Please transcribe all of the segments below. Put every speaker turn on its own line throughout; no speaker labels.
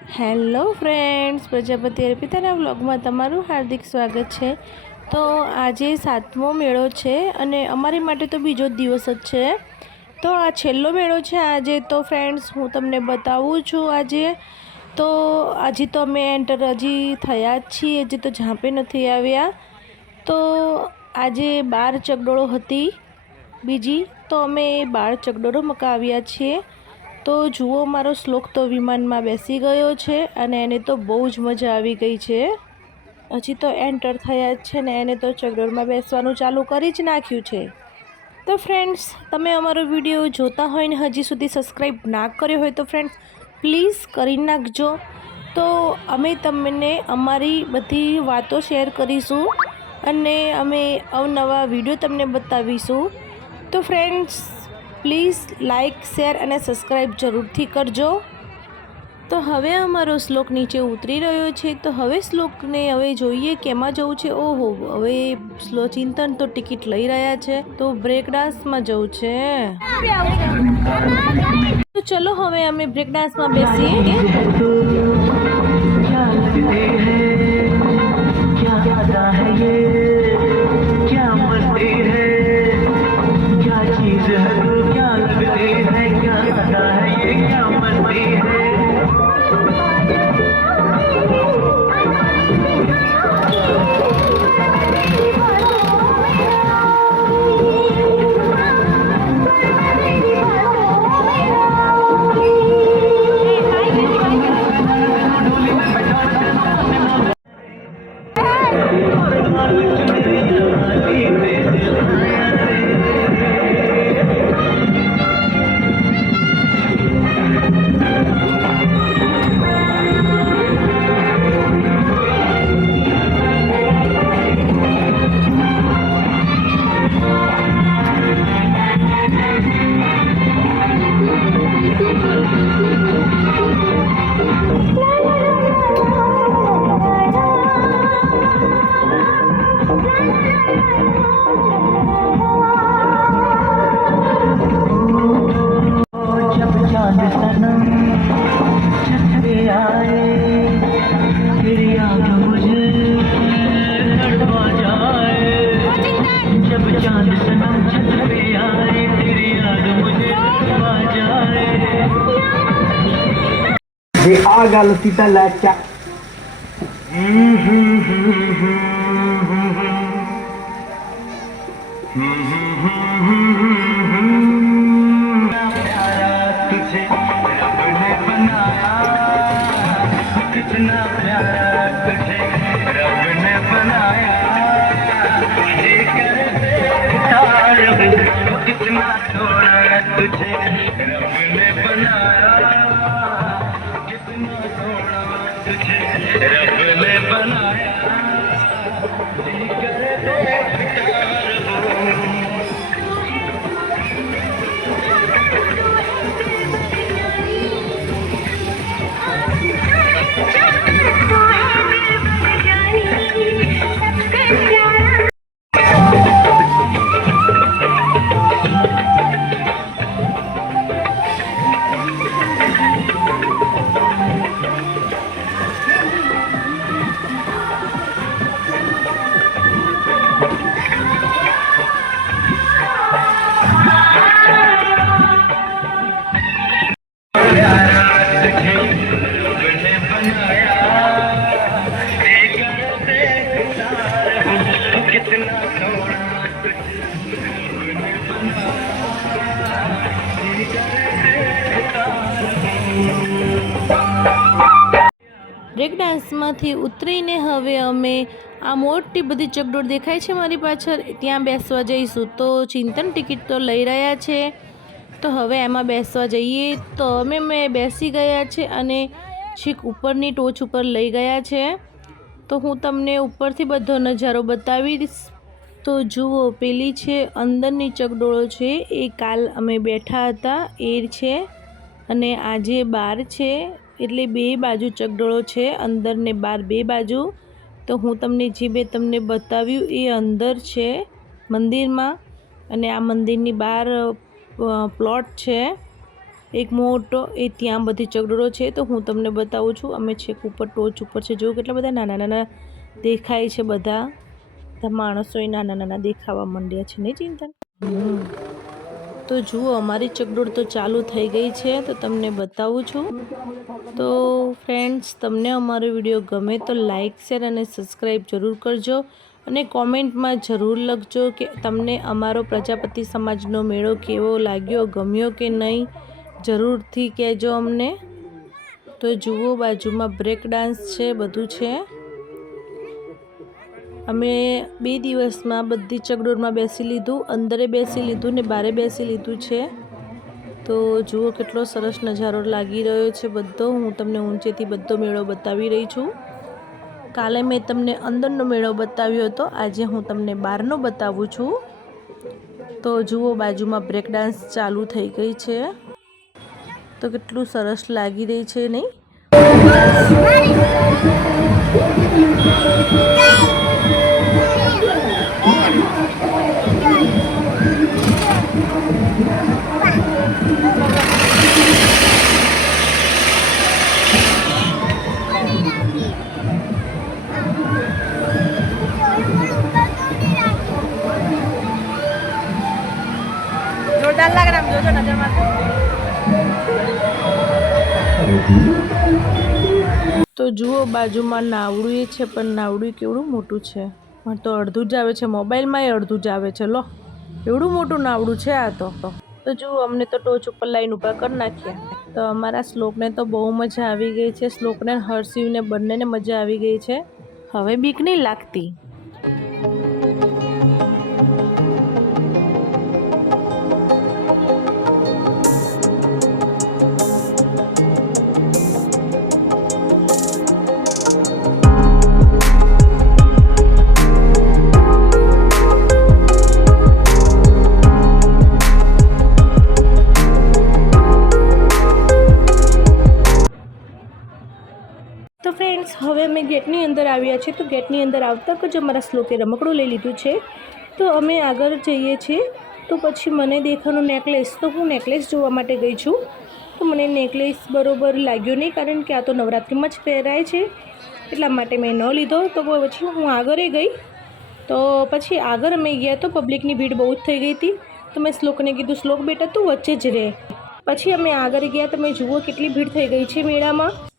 Hello friends, Prajapati અર્પિતાના વ્લોગમાં તમારું હાર્દિક સ્વાગત છે. તો આજે સાતમો મેળો છે અને અમારી માટે તો બીજો જ દિવસ જ છે. તો આ છેલ્લો મેળો છે આજે, તો ફ્રેન્ડ્સ, હું તમને બતાવું છું આજે. તો આજે તો અમે એન્ટર હજી થયા જ છીએ, હજી તો ઝાંપે નથી આવ્યા. તો આજે બાર ચગડોળો હતી બીજી, તો અમે બાર ચગડોળો મકાવ્યા છીએ. તો જુઓ, મારો શ્લોક તો વિમાનમાં બેસી ગયો છે અને એને તો બહુ જ મજા આવી ગઈ છે. હજી તો એન્ટર થયા જ છે ને એને તો ચગડોળમાં બેસવાનું ચાલુ કરી જ નાખ્યું છે. તો ફ્રેન્ડ્સ, તમે અમારો વીડિયો જોતા હોય ને હજી સુધી સબસ્ક્રાઈબ ના કર્યો હોય તો ફ્રેન્ડ્સ, પ્લીઝ કરી નાખજો. તો અમે તમને અમારી બધી વાતો શેર કરીશું અને અમે અવનવા વીડિયો તમને બતાવીશું. તો ફ્રેન્ડ્સ પ્લીઝ લાઇક શેર અને સબસ્ક્રાઈબ જરૂરથી કરજો. તો હવે અમારો શ્લોક નીચે ઉતરી રહ્યો છે. તો હવે શ્લોકને હવે જોઈએ કેમાં જવું છે. ઓહો, હવે સ્લો ચિંતન તો ટિકિટ લઈ રહ્યા છે. તો બ્રેક ડાન્સમાં જવું છે. તો ચલો હવે અમે બ્રેક ડાન્સમાં બેસીએ
ਜੇ ਆ ਗੱਲ ਸੀ ਤਾਂ ਲੈ
ਚਾ ਹੂੰ ਹੂੰ ਹੂੰ ਹੂੰ ਹੂੰ ਹੂੰ
બ્રેક ડાન્સમાંથી ઉતરીને હવે અમે આ મોટી બધી ચકડોળ દેખાય છે મારી પાછળ. ત્યાં બેસવા જઈશું. તો ચિંતન ટિકિટ તો લઈ રહ્યા છે. તો હવે એમાં બેસવા જઈએ. તો અમે મેં બેસી ગયા છે અને છીક ઉપરની ટોચ ઉપર લઈ ગયા છે. તો હું તમને ઉપરથી બધો નજારો બતાવીશ. તો જુઓ, પેલી છે અંદરની ચકડોળો છે. એ કાલ અમે બેઠા હતા. એ છે અને આજે બાર છે એટલે બે બાજુ ચકડોળો છે, અંદર ને બહાર બે બાજુ. તો હું તમને જે બે તમને બતાવ્યું એ અંદર છે મંદિરમાં અને આ મંદિરની બહાર પ્લોટ છે. એક મોટો, એ ત્યાં બધી ચકડોળો છે. તો હું તમને બતાવું છું, અમે છેક ઉપર ટોચ ઉપર છે. જો કેટલા બધા નાના નાના દેખાય છે બધા. બધા માણસો એ નાના નાના દેખાવા માંડ્યા છે, નહીં ચિંતન. તો જુઓ, અમારી ચગડોળ તો ચાલુ થઈ ગઈ છે, તો તમને બતાવું છું. તો ફ્રેન્ડ્સ તમને અમારો વીડિયો ગમે તો લાઇક શેર અને સબસ્ક્રાઈબ જરૂર કરજો અને કોમેન્ટમાં જરૂર લખજો કે તમને અમારો પ્રજાપતિ સમાજનો મેળો કેવો લાગ્યો, ગમ્યો કે નહીં, જરૂરથી કહેજો અમને. તો જુઓ, બાજુમાં બ્રેક ડાન્સ છે, બધું છે. અમે બે દિવસમાં બધી ચકડોળમાં બેસી લીધું, અંદરે બેસી લીધું ને બારે બેસી લીધું છે. તો જુઓ કેટલો સરસ નજારો લાગી રહ્યો છે બધો. હું તમને ઊંચેથી બધો મેળો બતાવી રહી છું. કાલે મેં તમને અંદરનો મેળો બતાવ્યો હતો. આજે હું તમને બહારનો બતાવું છું. તો જુઓ બાજુમાં બ્રેક ડાન્સ ચાલુ થઈ ગઈ છે. તો કેટલું સરસ લાગી રહી છે નહીં? તો જુઓ, બાજુમાં નાવડું એ છે, પણ નાવડું કેવડું મોટું છે. પણ તો અડધું જ આવે છે મોબાઈલમાંય અડધું જ આવે છે. લો એવડું મોટું નાવડું છે આ તો. તો જુઓ, અમને તો ટોચ ઉપર લાઈન ઊભા કરી નાખ્યા તો અમારા શ્લોકને તો બહુ મજા આવી ગઈ છે. શ્લોકને હર્ષિવને બંનેને મજા આવી ગઈ છે. હવે બીક નહીં લાગતી. છીએ તો ગેટની અંદર આવતા જ અમારા શ્લોકે રમકડું લઈ લીધું છે. તો અમે આગળ જઈએ છીએ. તો પછી મને દેખાનો નેકલેસ, તો હું નેકલેસ જોવા માટે ગઈ છું. તો મને નેકલેસ બરોબર લાગ્યો નહીં કારણ કે આ તો નવરાત્રિમાં જ પહેરાય છે. એટલા માટે મેં ન લીધો. તો પછી હું આગળ ગઈ. તો પછી આગળ અમે ગયા તો પબ્લિકની ભીડ બહુ જ થઈ ગઈ હતી. તો મેં શ્લોકને કીધું, શ્લોક બેટા, તું વચ્ચે જ રહે. પછી અમે આગળ ગયા તમે જુઓ કેટલી ભીડ થઈ ગઈ છે મેળામાં.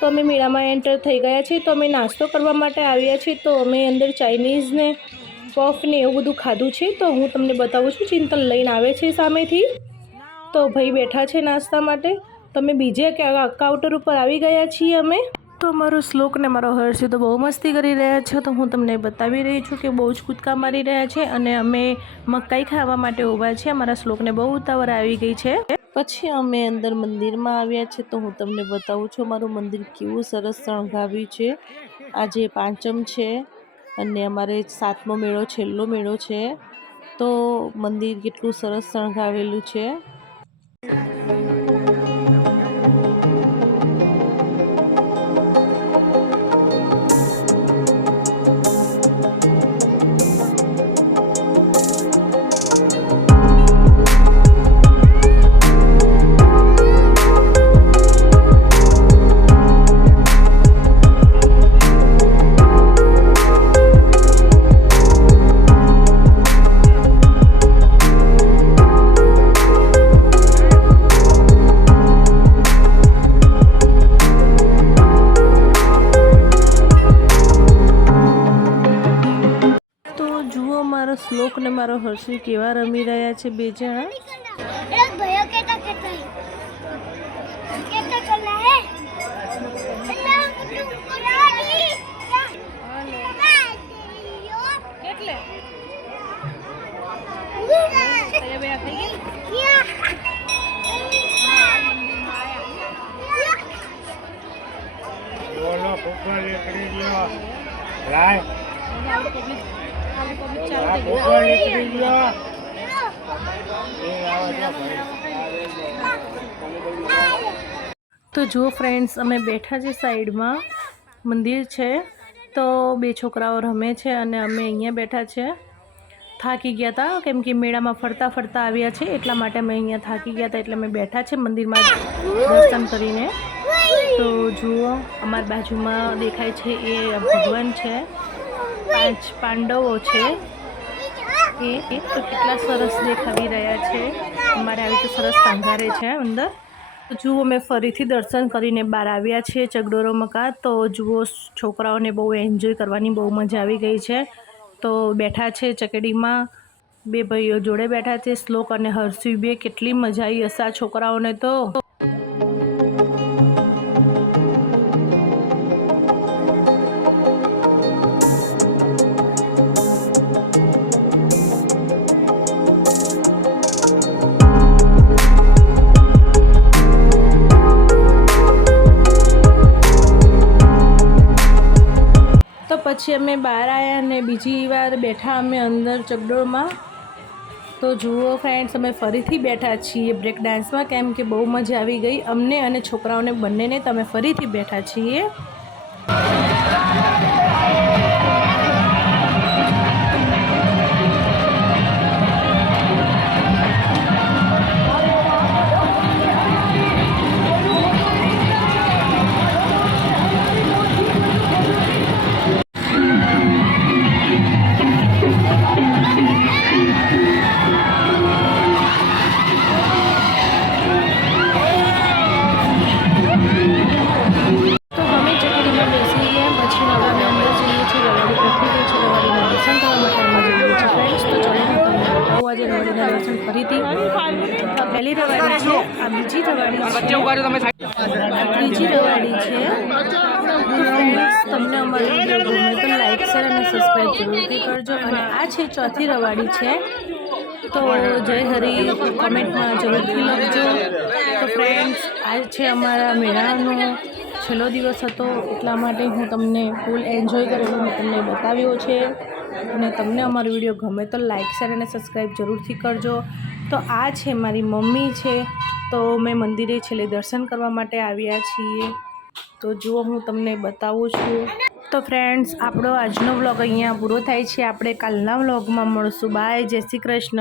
તો અમે મેળામાં એન્ટર થઈ ગયા છીએ. તો અમે નાસ્તો કરવા માટે આવ્યા છીએ. તો અમે અંદર ચાઇનીઝ ને પફ ને એવું બધું ખાધું છે. તો હું તમને બતાવું છું, ચિંતન લઈને આવે છે સામેથી. તો ભાઈ બેઠા છે નાસ્તા માટે. તમે બીજે કાઉન્ટર ઉપર આવી ગયા છીએ અમે. તો મારો શ્લોક ને મારો હર્ષ તો બહુ મસ્તી કરી રહ્યા છે. તો હું તમને બતાવી રહી છું કે બહુ જ કૂદકા મારી રહ્યા છે અને અમે મકાઈ ખાવા માટે ઊભા છે અમારા શ્લોકને બહુ ઉતાવળ આવી ગઈ છે. પછી અમે અંદર મંદિરમાં આવ્યા છે તો હું તમને બતાવું છું અમારું મંદિર કેવું સરસ શણગાવ્યું છે. આજે પાંચમ છે અને અમારે સાતમો મેળો, છેલ્લો મેળો છે. તો મંદિર કેટલું સરસ શણગાવેલું છે. મારો મારો હર્ષિ કેવા રમી રહ્યા છે બે જણા? તો જુઓ ફ્રેન્ડ્સ અમે બેઠા છીએ સાઈડમાં. મંદિર છે, તો બે છોકરાઓ રમે છે અને અમે અહીંયા બેઠા છે. થાકી ગયા હતા કેમ કે મેળામાં ફરતા ફરતા આવ્યા છે, એટલા માટે અમે અહીંયા થાકી ગયા હતા એટલે અમે બેઠા છે મંદિરમાં દર્શન કરીને. તો જુઓ, અમારી બાજુમાં દેખાય છે એ ભગવાન છે. પાંચ પાંડવો છે. એ તો કેટલા સરસ દેખાડી રહ્યા છે. અમારે આવી તો સરસ સંઘારે છે અંદર. જુઓ મેં ફરીથી દર્શન કરીને બહાર આવ્યા છીએ ચગડોરો મકા. તો જુઓ, છોકરાઓને બહુ એન્જોય કરવાની બહુ મજા આવી ગઈ છે. તો બેઠા છે ચકડીમાં. બે ભાઈઓ જોડે બેઠા છે, શ્લોક અને હર્ષિ બે. કેટલી મજા આવી હશે છોકરાઓને તો. પછી અમે બહાર આવ્યા અને બીજી વાર બેઠા અમે અંદર ચગડોળમાં તો જુઓ ફ્રેન્ડ્સ અમે ફરીથી બેઠા છીએ બ્રેક ડાન્સમાં કેમ કે બહુ મજા આવી ગઈ અમને અને છોકરાઓને બંનેને તમે ફરીથી બેઠા છીએ. રવાડીના ફરીથી પહેલી રવાડી છે આ બીજી રવાડી છે. આ ત્રીજી રવાડી છે. તમને અમારી ગમે તો લાઈક શેર અને સબસ્ક્રાઈબ જરૂરથી કરજો. અને આ છે ચોથી રવાડી છે. તો જય હરી કમેન્ટમાં જરૂરથી લખજો. તો ફ્રેન્ડ્સ આ છે અમારા મેળાનો છેલ્લો દિવસ હતો એટલા માટે હું તમને ફૂલ એન્જોય કરેલો મેં તમને બતાવ્યો છે. અને તમને અમારો વીડિયો ગમે તો લાઇક શેર અને સબસ્ક્રાઈબ જરૂરથી કરજો. તો આ છે મારી મમ્મી છે, તો મેં મંદિરે છેલ્લે દર્શન કરવા માટે આવ્યા છીએ. તો જુઓ હું તમને બતાવું છું. તો ફ્રેન્ડ્સ આપણો આજનો વ્લોગ અહીંયા પૂરો થાય છે. આપણે કાલના વ્લોગમાં મળશું. બાય જય શ્રી કૃષ્ણ.